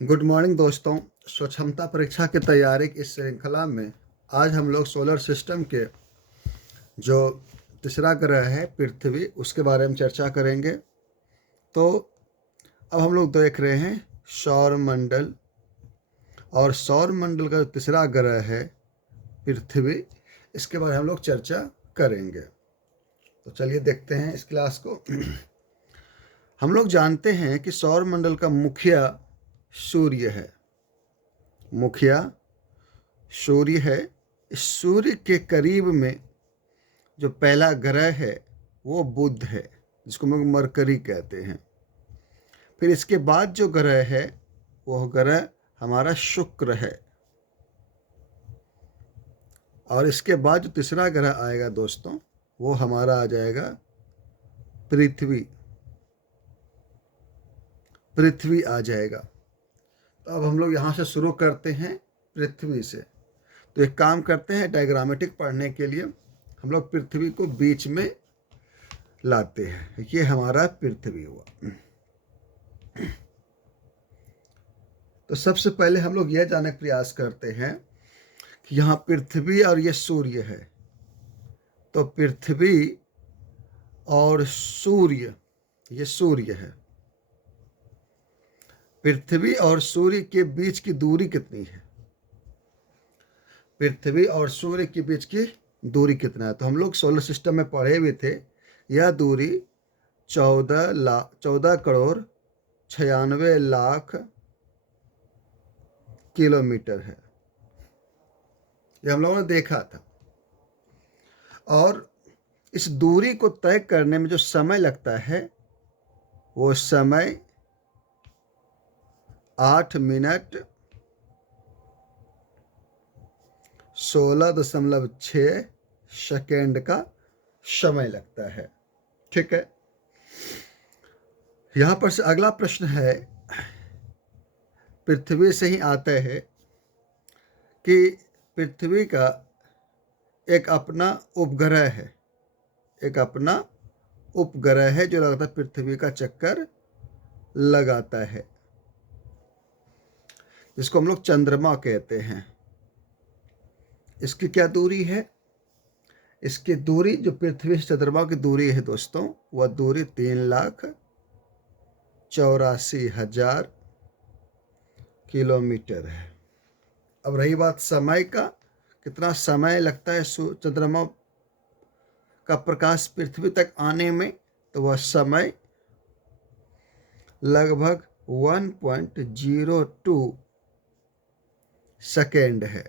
Good morning दोस्तों। स्वच्छता परीक्षा की तैयारी की इस श्रृंखला में आज हम लोग सोलर सिस्टम के जो तीसरा ग्रह है पृथ्वी उसके बारे में चर्चा करेंगे। तो अब हम लोग देख रहे हैं सौर मंडल, और सौर मंडल का जो तीसरा ग्रह है पृथ्वी, इसके बारे में हम लोग चर्चा करेंगे। तो चलिए देखते हैं इस क्लास को। हम लोग जानते हैं कि सौर मंडल का मुखिया सूर्य है। मुखिया सूर्य है। इस सूर्य के करीब में जो पहला ग्रह है वो बुध है, जिसको हम लोग मरकरी कहते हैं। फिर इसके बाद जो ग्रह है वह ग्रह हमारा शुक्र है, और इसके बाद जो तीसरा ग्रह आएगा दोस्तों वो हमारा आ जाएगा पृथ्वी। पृथ्वी आ जाएगा। तो अब हम लोग यहाँ से शुरू करते हैं पृथ्वी से। तो एक काम करते हैं, डायग्रामेटिक पढ़ने के लिए हम लोग पृथ्वी को बीच में लाते हैं। ये हमारा पृथ्वी हुआ। तो सबसे पहले हम लोग यह जानने का प्रयास करते हैं कि यहाँ पृथ्वी और ये सूर्य है। तो पृथ्वी और सूर्य, ये सूर्य है। पृथ्वी और सूर्य के बीच की दूरी कितनी है? पृथ्वी और सूर्य के बीच की दूरी कितना है? तो हम लोग सोलर सिस्टम में पढ़े हुए थे, यह दूरी 14,96,96,00,000 किलोमीटर है। ये हम लोगों ने देखा था। और इस दूरी को तय करने में जो समय लगता है वो समय 8 मिनट 16.6 सेकेंड का समय लगता है। ठीक है। यहाँ पर से अगला प्रश्न है, पृथ्वी से ही आता है कि पृथ्वी का एक अपना उपग्रह है। एक अपना उपग्रह है जो लगातार पृथ्वी का चक्कर लगाता है, जिसको हम लोग चंद्रमा कहते हैं। इसकी क्या दूरी है? इसकी दूरी, जो पृथ्वी से चंद्रमा की दूरी है दोस्तों, वह दूरी 3,84,000 किलोमीटर है। अब रही बात समय का, कितना समय लगता है चंद्रमा का प्रकाश पृथ्वी तक आने में, तो वह समय लगभग 1.02 सेकेंड है।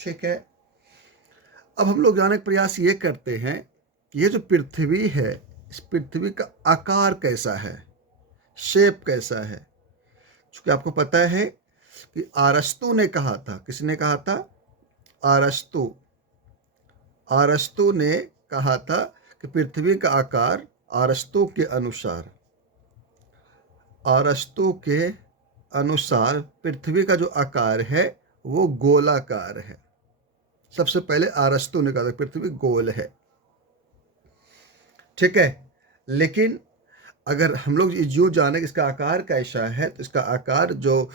ठीक है। अब हम लोग जानने का प्रयास ये करते हैं कि ये जो पृथ्वी है, इस पृथ्वी का आकार कैसा है, शेप कैसा है। क्योंकि आपको पता है कि अरस्तु ने कहा था, किसने कहा था? अरस्तु। अरस्तु ने कहा था कि पृथ्वी का आकार अरस्तु के अनुसार, अरस्तु के अनुसार पृथ्वी का जो आकार है वो गोलाकार है। सबसे पहले अरस्तु ने कहा था पृथ्वी गोल है। ठीक है। लेकिन अगर हम लोग जो जाने कि इसका आकार कैसा है, तो इसका आकार जो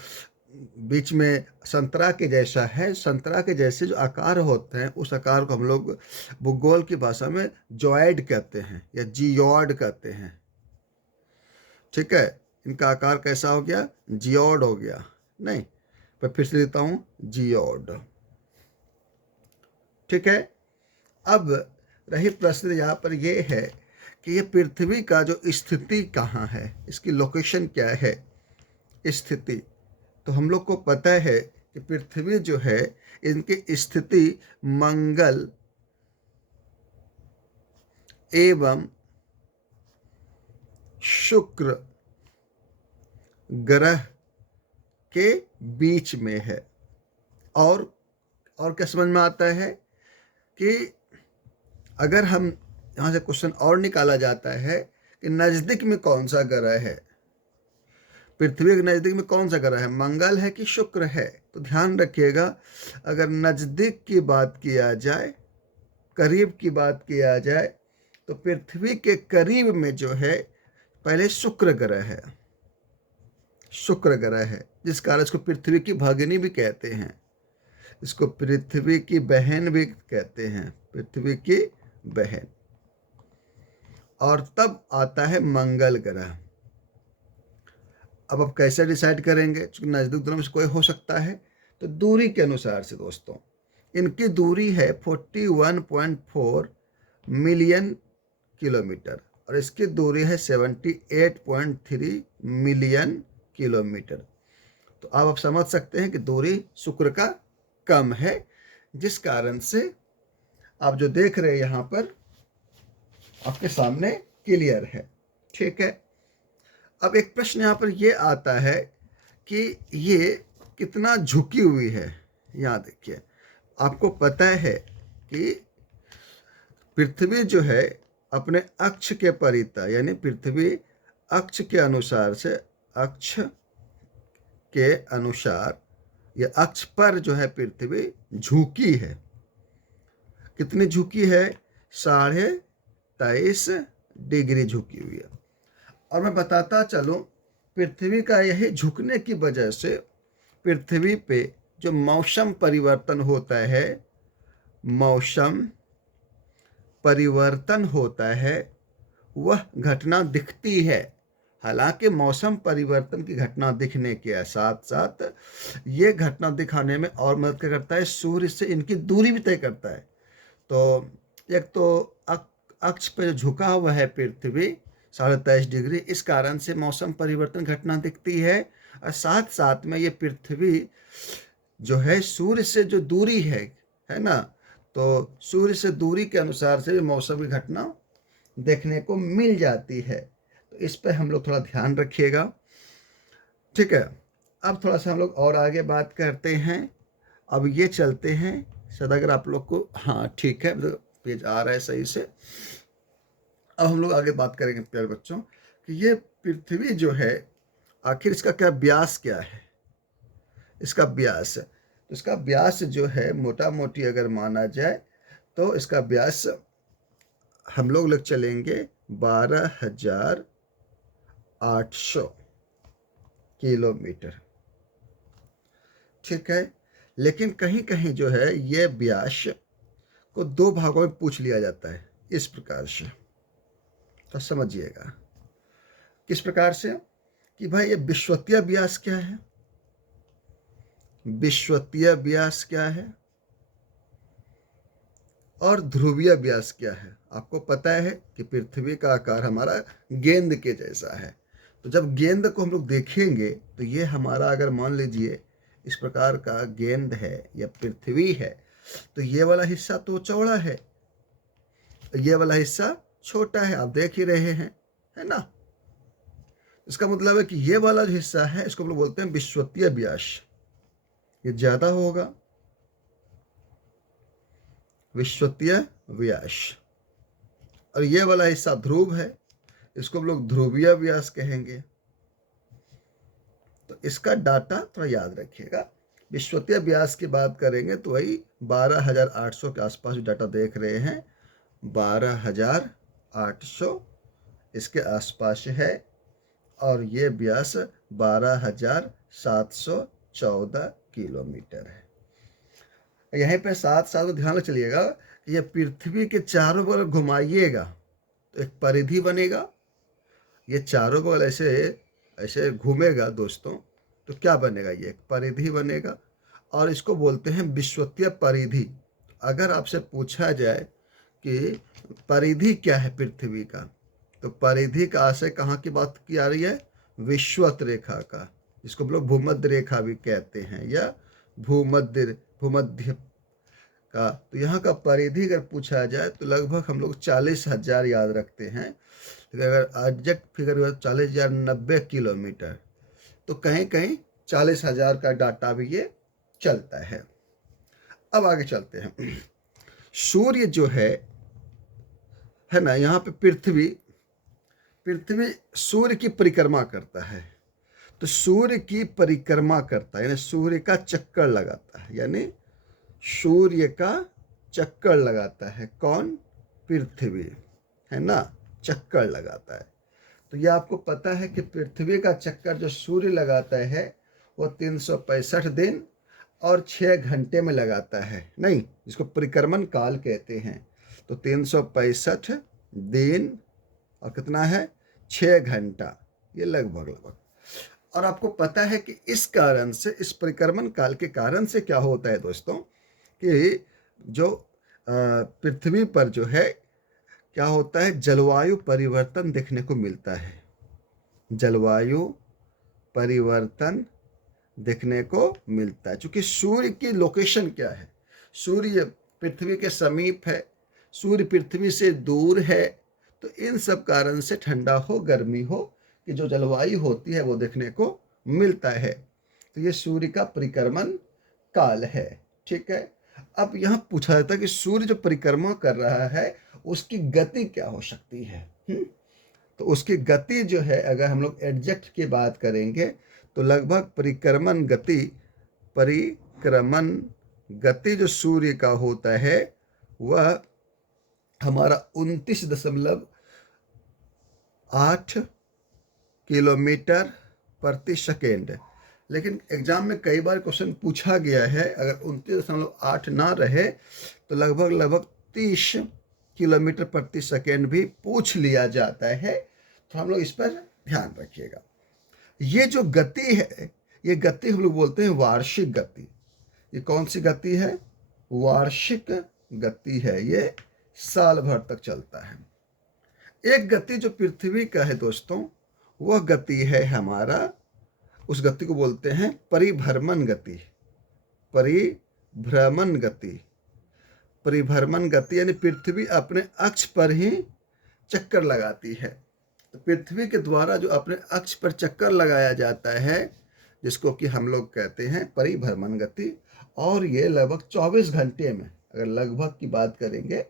बीच में संतरा के जैसा है, संतरा के जैसे जो आकार होते हैं उस आकार को हम लोग भूगोल की भाषा में जॉयड कहते हैं या जियोड कहते हैं। ठीक है। इनका आकार कैसा हो गया? जियोड हो गया। नहीं, मैं फिर से देता हूँ, जियोड। ठीक है। अब रही प्रश्न यहाँ पर ये है कि ये पृथ्वी का जो स्थिति कहाँ है, इसकी लोकेशन क्या है, स्थिति। तो हम लोग को पता है कि पृथ्वी जो है, इनकी स्थिति मंगल एवं शुक्र ग्रह के बीच में है। और क्या समझ में आता है कि अगर हम यहाँ से क्वेश्चन और निकाला जाता है कि नज़दीक में कौन सा ग्रह है, पृथ्वी के नज़दीक में कौन सा ग्रह है, मंगल है कि शुक्र है। तो ध्यान रखिएगा, अगर नज़दीक की बात किया जाए, करीब की बात किया जाए, तो पृथ्वी के करीब में जो है पहले शुक्र ग्रह है। शुक्र ग्रह है, जिस कारण इसको पृथ्वी की भगिनी भी कहते हैं, इसको पृथ्वी की बहन भी कहते हैं, पृथ्वी की बहन। और तब आता है मंगल ग्रह। अब आप कैसे डिसाइड करेंगे, चूंकि नज़दीक दूर में से कोई हो सकता है, तो दूरी के अनुसार से दोस्तों, इनकी दूरी है 41.4 मिलियन किलोमीटर और इसकी दूरी है 78.3 मिलियन किलोमीटर। तो अब आप समझ सकते हैं कि दूरी शुक्र का कम है, जिस कारण से आप जो देख रहे हैं यहाँ पर आपके सामने क्लियर है। ठीक है, अब एक प्रश्न यहाँ पर ये आता है कि ये कितना झुकी हुई है। यहाँ देखिए, आपको पता है कि पृथ्वी जो है अपने अक्ष के परिता, यानी पृथ्वी अक्ष के अनुसार से, अक्ष के अनुसार या अक्ष पर जो है पृथ्वी झुकी है। कितनी झुकी है? 23.5 डिग्री झुकी हुई है। और मैं बताता चलूं, पृथ्वी का यही झुकने की वजह से पृथ्वी पे जो मौसम परिवर्तन होता है, मौसम परिवर्तन होता है, वह घटना दिखती है। हालांकि मौसम परिवर्तन की घटना दिखने के साथ साथ ये घटना दिखाने में और मदद करता है, सूर्य से इनकी दूरी भी तय करता है। तो एक तो अक्ष पर झुका हुआ है पृथ्वी 23.5 डिग्री, इस कारण से मौसम परिवर्तन घटना दिखती है। और साथ साथ में ये पृथ्वी जो है सूर्य से जो दूरी है ना, तो सूर्य से दूरी के अनुसार से मौसम की घटना देखने को मिल जाती है। तो इस पर हम लोग थोड़ा ध्यान रखिएगा। ठीक है, अब थोड़ा सा हम लोग और आगे बात करते हैं। अब ये चलते हैं, शायद अगर आप लोग को, हाँ ठीक है, पेज आ रहा है सही से। अब हम लोग आगे बात करेंगे प्यारे बच्चों कि ये पृथ्वी जो है आखिर इसका क्या व्यास क्या है। इसका व्यास, तो इसका व्यास जो है मोटा मोटी अगर माना जाए तो इसका व्यास हम लोग चलेंगे 12,800 किलोमीटर। ठीक है, लेकिन कहीं कहीं जो है ये व्यास को 2 भागों में पूछ लिया जाता है, इस प्रकार से। तो समझिएगा किस प्रकार से कि भाई ये विषुवतीय व्यास क्या है, विषुवतीय व्यास क्या है और ध्रुवीय व्यास क्या है। आपको पता है कि पृथ्वी का आकार हमारा गेंद के जैसा है। तो जब गेंद को हम लोग देखेंगे तो ये हमारा, अगर मान लीजिए इस प्रकार का गेंद है या पृथ्वी है, तो ये वाला हिस्सा तो चौड़ा है, ये वाला हिस्सा छोटा है, आप देख ही रहे हैं, है ना। इसका मतलब है कि ये वाला जो हिस्सा है इसको हम लोग बोलते हैं विषुवतीय व्यास, ये ज्यादा होगा, विषुवतीय व्यास। और ये वाला हिस्सा ध्रुव है, इसको हम लोग ध्रुवीय व्यास कहेंगे। तो इसका डाटा थोड़ा याद रखिएगा। विषुवतीय व्यास की बात करेंगे तो वही 12,800 के आसपास डाटा देख रहे हैं, 12,800 इसके आसपास है। और ये व्यास 12,714 किलोमीटर है। यहीं पे साथ साथ ध्यान में चलिएगा कि ये पृथ्वी के चारों बगल घुमाइएगा तो एक परिधि बनेगा। ये चारों बगल ऐसे ऐसे घूमेगा दोस्तों, तो क्या बनेगा? ये एक परिधि बनेगा और इसको बोलते हैं विषुवतीय परिधि। अगर आपसे पूछा जाए कि परिधि क्या है पृथ्वी का, तो परिधि का आशय कहाँ की बात की आ रही है? विषुवत रेखा का, जिसको हम लोग भूमध्य रेखा भी कहते हैं या भूमध्य का। तो यहाँ का परिधि अगर पूछा जाए तो लगभग हम लोग 40,000 याद रखते हैं, लेकिन अगर एग्जैक्ट फिगर हुआ 40,090 किलोमीटर, तो कहीं कहीं 40,000 का डाटा भी ये चलता है। अब आगे चलते हैं। सूर्य जो है ना, यहाँ पे पृथ्वी सूर्य की परिक्रमा करता है। तो सूर्य की परिक्रमा करता है यानी सूर्य का चक्कर लगाता है, यानी सूर्य का चक्कर लगाता है कौन? पृथ्वी, है ना, चक्कर लगाता है। तो ये आपको पता है कि पृथ्वी का चक्कर जो सूर्य लगाता है वो 365 दिन और 6 घंटे में लगाता है, नहीं, जिसको परिक्रमण काल कहते हैं। तो 365 दिन और कितना है, 6 घंटा, ये लगभग लगभग। और आपको पता है कि इस कारण से, इस परिक्रमण काल के कारण से क्या होता है दोस्तों, कि जो पृथ्वी पर जो है क्या होता है, जलवायु परिवर्तन देखने को मिलता है। जलवायु परिवर्तन देखने को मिलता है क्योंकि सूर्य की लोकेशन क्या है, सूर्य पृथ्वी के समीप है, सूर्य पृथ्वी से दूर है। तो इन सब कारण से ठंडा हो गर्मी हो कि जो जलवायु होती है वो देखने को मिलता है। तो ये सूर्य का परिक्रमण काल है। ठीक है, अब यहाँ पूछा जाता है कि सूर्य जो परिक्रमा कर रहा है उसकी गति क्या हो सकती है। तो उसकी गति जो है, अगर हम लोग एडजेक्ट की बात करेंगे तो लगभग परिक्रमण गति जो सूर्य का होता है वह हमारा 29.8 किलोमीटर प्रति सेकेंड। लेकिन एग्जाम में कई बार क्वेश्चन पूछा गया है, अगर 29.8 ना रहे तो लगभग 30 किलोमीटर प्रति सेकेंड भी पूछ लिया जाता है। तो हम लोग इस पर ध्यान रखिएगा। ये जो गति है, ये गति हम लोग बोलते हैं वार्षिक गति। ये कौन सी गति है, वार्षिक गति है, ये साल भर तक चलता है। एक गति जो पृथ्वी का है दोस्तों, वह गति है हमारा, उस गति को बोलते हैं परिभ्रमण गति। परिभ्रमण गति, परिभ्रमण गति यानी पृथ्वी अपने अक्ष पर ही चक्कर लगाती है। तो पृथ्वी के द्वारा जो अपने अक्ष पर चक्कर लगाया जाता है, जिसको कि हम लोग कहते हैं परिभ्रमण गति, और ये लगभग 24 घंटे में, अगर लगभग की बात करेंगे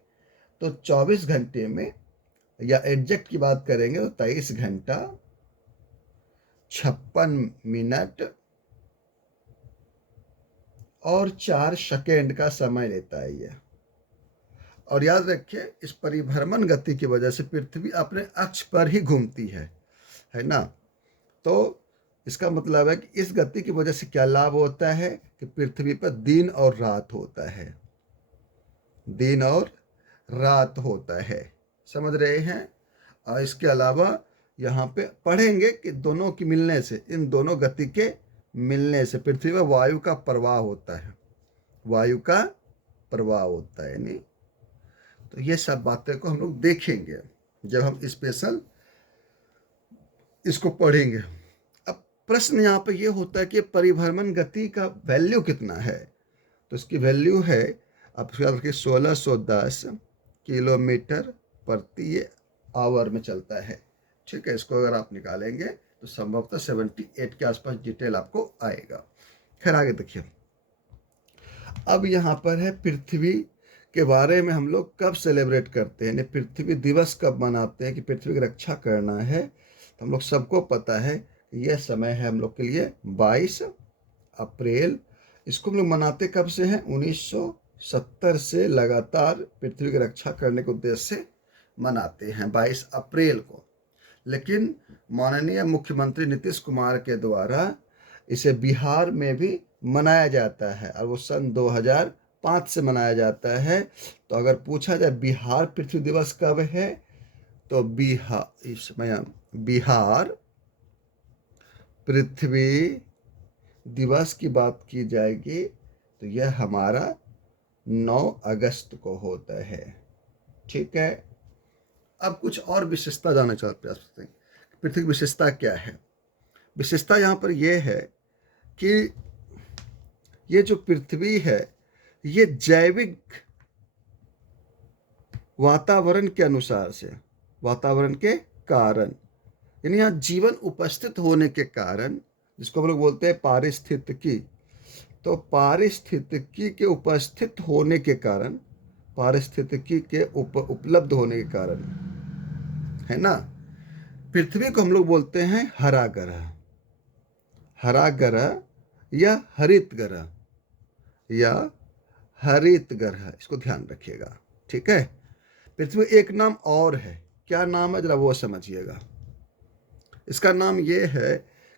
तो 24 घंटे में, या एग्जैक्ट की बात करेंगे तो 23 घंटा 56 मिनट और 4 सेकेंड का समय लेता है ये। और याद रखिए, इस परिभ्रमण गति की वजह से पृथ्वी अपने अक्ष पर ही घूमती है ना। तो इसका मतलब है कि इस गति की वजह से क्या लाभ होता है कि पृथ्वी पर दिन और रात होता है, दिन और रात होता है, समझ रहे हैं। और इसके अलावा यहाँ पे पढ़ेंगे कि दोनों की मिलने से, इन दोनों गति के मिलने से पृथ्वी पर वायु का प्रवाह होता है, वायु का प्रवाह होता है नहीं। तो ये सब बातें को हम लोग देखेंगे जब हम स्पेशल इसको पढ़ेंगे। अब प्रश्न यहाँ पे ये होता है कि परिभ्रमण गति का वैल्यू कितना है। तो इसकी वैल्यू है, आप 1610 किलोमीटर प्रति आवर में चलता है। ठीक है, इसको अगर आप निकालेंगे तो संभवतः 78 के आसपास डिटेल आपको आएगा। खैर आगे देखिए, अब यहाँ पर है पृथ्वी के बारे में हम लोग कब सेलिब्रेट करते हैं, पृथ्वी दिवस कब मनाते हैं कि पृथ्वी की रक्षा करना है। तो हम लोग सबको पता है कि यह समय है हम लोग के लिए 22 अप्रैल। इसको हम लोग मनाते कब से हैं, 1970 से लगातार पृथ्वी की रक्षा करने के उद्देश्य से मनाते हैं 22 अप्रैल को। लेकिन माननीय मुख्यमंत्री नीतीश कुमार के द्वारा इसे बिहार में भी मनाया जाता है, और वो सन 2005 से मनाया जाता है। तो अगर पूछा जाए बिहार पृथ्वी दिवस कब है, तो इस समय बिहार पृथ्वी दिवस की बात की जाएगी तो यह हमारा 9 अगस्त को होता है। ठीक है, अब कुछ और विशेषता जानना चाहते हैं, पृथ्वी की विशेषता क्या है। विशेषता यहाँ पर यह है कि ये जो पृथ्वी है ये जैविक वातावरण के अनुसार से, वातावरण के कारण, यानी यहाँ जीवन उपस्थित होने के कारण, जिसको हम लोग बोलते हैं पारिस्थितिकी। तो पारिस्थितिकी के उपस्थित होने के कारण, पारिस्थितिकी के उपलब्ध होने के कारण, है ना, पृथ्वी को हम लोग बोलते हैं हरा ग्रह, हरा ग्रह या हरित ग्रह, या हरित ग्रह, इसको ध्यान रखिएगा। ठीक है, पृथ्वी एक नाम और है, क्या नाम है जरा वो समझिएगा। इसका नाम ये है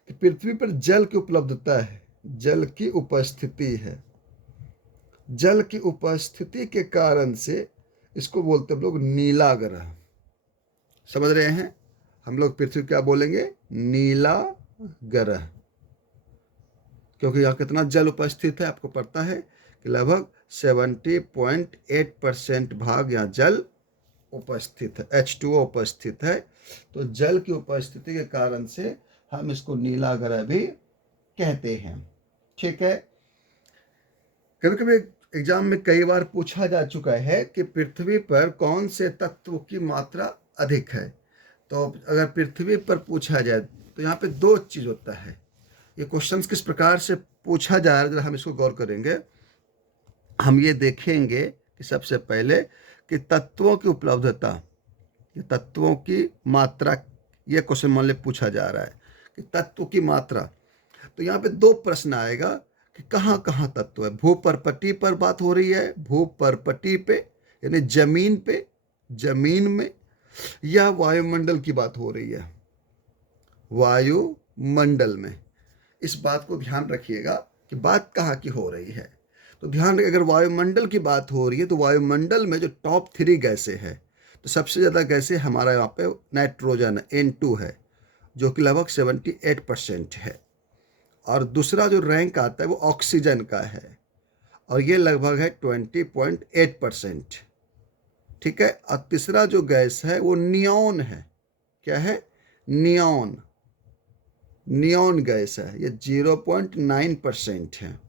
कि पृथ्वी पर जल की उपलब्धता है, जल की उपस्थिति है। जल की उपस्थिति के कारण से इसको बोलते हैं हम लोग नीला ग्रह। समझ रहे हैं? हम लोग पृथ्वी क्या बोलेंगे? नीला ग्रह। क्योंकि यहाँ कितना जल उपस्थित है आपको पता है कि लगभग 70.8% भाग यहाँ जल उपस्थित है, H2O उपस्थित है। तो जल की उपस्थिति के कारण से हम इसको नीला ग्रह भी कहते हैं। ठीक है। कभी कभी एग्जाम में कई बार पूछा जा चुका है कि पृथ्वी पर कौन से तत्व की मात्रा अधिक है। तो अगर पृथ्वी पर पूछा जाए तो यहाँ पे दो चीज होता है। ये क्वेश्चंस किस प्रकार से पूछा जा रहा है जरा हम इसको गौर करेंगे। हम ये देखेंगे कि सबसे पहले कि तत्वों की उपलब्धता, ये तत्वों की मात्रा, ये क्वेश्चन मान ले पूछा जा रहा है कि तत्व की मात्रा। तो यहाँ पे दो प्रश्न आएगा कि कहाँ कहाँ तत्व है। भूपर्पटी पर बात हो रही है, भूपर्पटी पे यानी जमीन पे, जमीन में, या वायुमंडल की बात हो रही है, वायुमंडल में। इस बात को ध्यान रखिएगा कि बात कहाँ की हो रही है। तो ध्यान रखिए, अगर वायुमंडल की बात हो रही है तो वायुमंडल में जो टॉप 3 गैसें हैं, तो सबसे ज़्यादा गैसें हमारा यहाँ पे नाइट्रोजन N2 है जो कि लगभग 78% है। और दूसरा जो रैंक आता है वो ऑक्सीजन का है और ये लगभग है 20.8%। ठीक है। और तीसरा जो गैस है वो नियॉन है। क्या है? नियॉन। नियॉन गैस है, ये 0.9% है।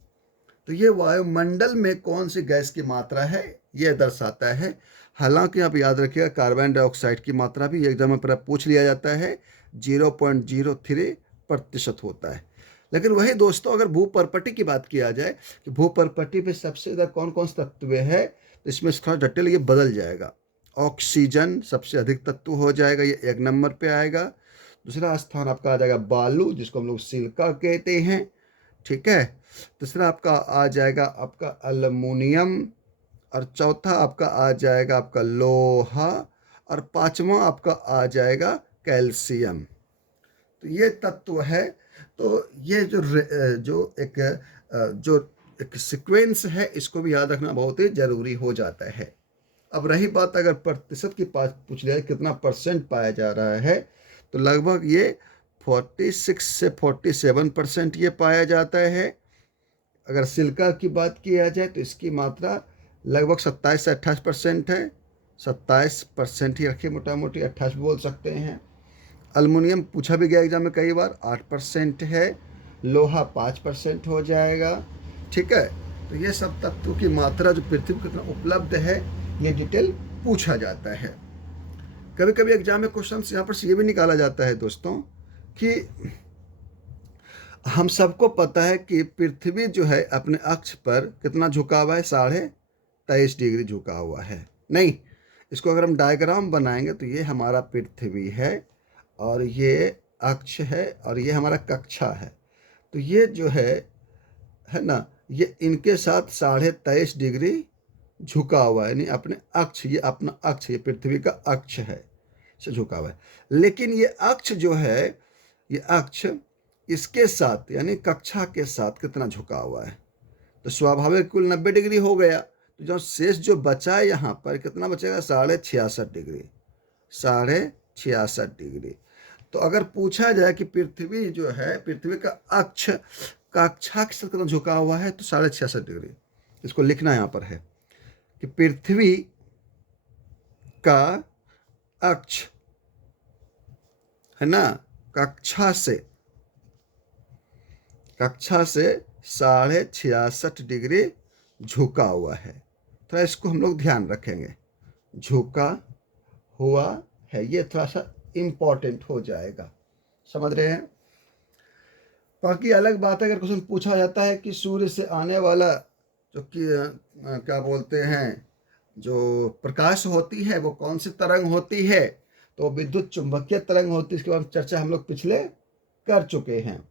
तो ये वायुमंडल में कौन सी गैस की मात्रा है ये दर्शाता है। हालांकि आप याद रखिएगा कार्बन डाइऑक्साइड की मात्रा भी एग्जाम में पूछ लिया जाता है, 0.03% होता है। लेकिन वही दोस्तों, अगर भूपर्पटी की बात किया जाए कि भूपर्पटी पे सबसे ज़्यादा कौन कौन से तत्व है, तो इसमें थोड़ा डिटेल ये बदल जाएगा। ऑक्सीजन सबसे अधिक तत्व हो जाएगा, ये 1 नंबर पे आएगा। दूसरा स्थान आपका आ जाएगा बालू, जिसको हम लोग सिलिका कहते हैं। ठीक है। तीसरा आपका आ जाएगा आपका एल्युमिनियम, और चौथा आपका आ जाएगा आपका लोहा, और पांचवा आपका आ जाएगा कैल्शियम। तो ये तत्व है। तो ये जो एक सीक्वेंस है, इसको भी याद रखना बहुत ही जरूरी हो जाता है। अब रही बात अगर प्रतिशत की पूछ लिया कितना परसेंट पाया जा रहा है, तो लगभग ये 46 से 47% ये पाया जाता है। अगर सिलिका की बात किया जाए तो इसकी मात्रा लगभग 27 से 28% है। 27% ही रखिए, मोटा मोटी 28 बोल सकते हैं। अल्युमिनियम पूछा भी गया एग्जाम में कई बार, 8% है। लोहा 5% हो जाएगा। ठीक है। तो ये सब तत्वों की मात्रा जो पृथ्वी पर कितना उपलब्ध है ये डिटेल पूछा जाता है। कभी कभी एग्जाम में क्वेश्चन यहाँ पर से ये भी निकाला जाता है दोस्तों कि हम सबको पता है कि पृथ्वी जो है अपने अक्ष पर कितना झुका हुआ है, 23.5 डिग्री झुका हुआ है। नहीं, इसको अगर हम डायग्राम बनाएंगे तो ये हमारा पृथ्वी है और ये अक्ष है और ये हमारा कक्षा है। तो ये जो है ना, ये इनके साथ 23.5 डिग्री झुका हुआ है, यानी अपने अक्ष, ये अपना अक्ष, ये पृथ्वी का अक्ष है, से झुका हुआ है। लेकिन ये अक्ष जो है, ये अक्ष इसके साथ यानी कक्षा के साथ कितना झुका हुआ है, तो स्वाभाविक कुल 90 डिग्री हो गया। तो जो शेष जो बचा है यहाँ पर कितना बचेगा? 66.5 डिग्री, 66.5 डिग्री। तो अगर पूछा जाए कि पृथ्वी जो है, पृथ्वी का अक्ष कक्षा के साथ कितना झुका हुआ है, तो 66.5 डिग्री। इसको लिखना यहाँ पर है कि पृथ्वी का अक्ष है ना, कक्षा से 66.5 डिग्री झुका हुआ है। तो इसको हम लोग ध्यान रखेंगे, झुका हुआ है, ये थोड़ा सा इम्पोर्टेंट हो जाएगा। समझ रहे हैं? बाकी अलग बात है अगर क्वेश्चन पूछा जाता है कि सूर्य से आने वाला जो कि क्या बोलते हैं, जो प्रकाश होती है वो कौन सी तरंग होती है, तो विद्युत चुंबकीय तरंग होती है। इसके बाद चर्चा हम लोग पिछले कर चुके हैं।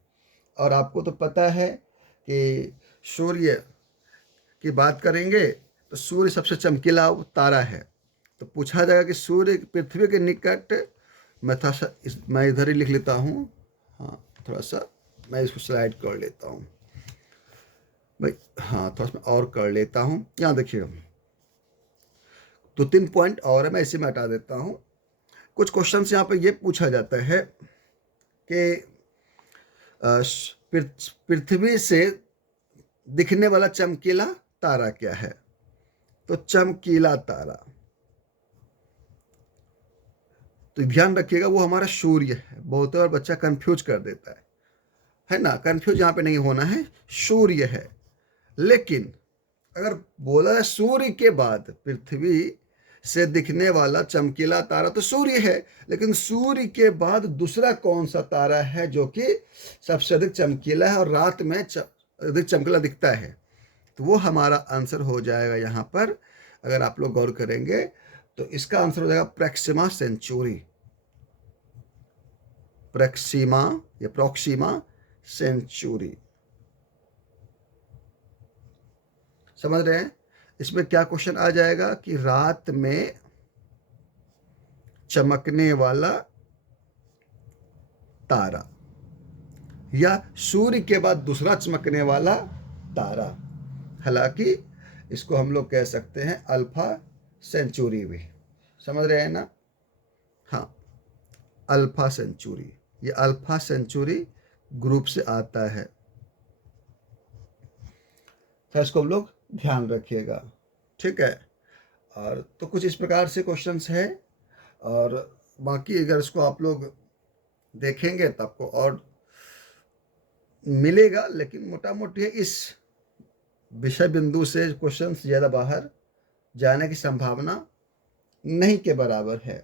और आपको तो पता है कि सूर्य की बात करेंगे तो सूर्य सबसे चमकीला तारा है। तो पूछा जाएगा कि सूर्य पृथ्वी के निकट मैं इधर ही लिख लेता हूँ। हाँ, थोड़ा सा मैं इसको स्लाइड कर लेता हूँ भाई। हाँ, थोड़ा सा मैं और कर लेता हूँ। यहाँ देखिएगा, 2-3 पॉइंट और है, मैं इसे में हटा देता हूँ। कुछ क्वेश्चन यहाँ पे ये पूछा जाता है कि पृथ्वी से दिखने वाला चमकीला तारा क्या है। तो चमकीला तारा, तो ध्यान रखिएगा, वो हमारा सूर्य है। बहुत बार बच्चा कंफ्यूज कर देता है ना। कंफ्यूज यहाँ पे नहीं होना है, सूर्य है। लेकिन अगर बोला है सूर्य के बाद पृथ्वी से दिखने वाला चमकीला तारा, तो सूर्य है। लेकिन सूर्य के बाद दूसरा कौन सा तारा है जो कि सबसे अधिक चमकीला है और रात में अधिक चमकीला दिखता है, तो वो हमारा आंसर हो जाएगा यहाँ पर। अगर आप लोग गौर करेंगे तो इसका आंसर हो जाएगा प्रेक्सिमा सेंचुरी। प्रेक्सिमा या प्रोक्सिमा सेंचुरी, समझ रहे हैं। इसमें क्या क्वेश्चन आ जाएगा कि रात में चमकने वाला तारा या सूर्य के बाद दूसरा चमकने वाला तारा। हालांकि इसको हम लोग कह सकते हैं अल्फा सेंचुरी भी, समझ रहे हैं ना। हाँ, अल्फा सेंचुरी, ये अल्फा सेंचुरी ग्रुप से आता है, तो इसको हम लोग ध्यान रखिएगा, ठीक है। और तो कुछ इस प्रकार से क्वेश्चंस है। और बाकी अगर इसको आप लोग देखेंगे तो आपको और मिलेगा, लेकिन मोटा मोटी इस विषय बिंदु से क्वेश्चंस ज़्यादा बाहर जाने की संभावना नहीं के बराबर है।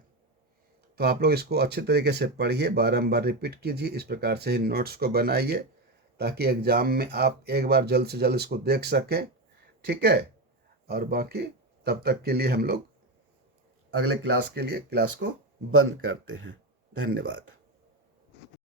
तो आप लोग इसको अच्छे तरीके से पढ़िए, बारंबार रिपीट कीजिए, इस प्रकार से ही नोट्स को बनाइए ताकि एग्ज़ाम में आप एक बार जल्द से जल्द इसको देख सकें, ठीक है। और बाकी तब तक के लिए हम लोग अगले क्लास के लिए क्लास को बंद करते हैं। धन्यवाद।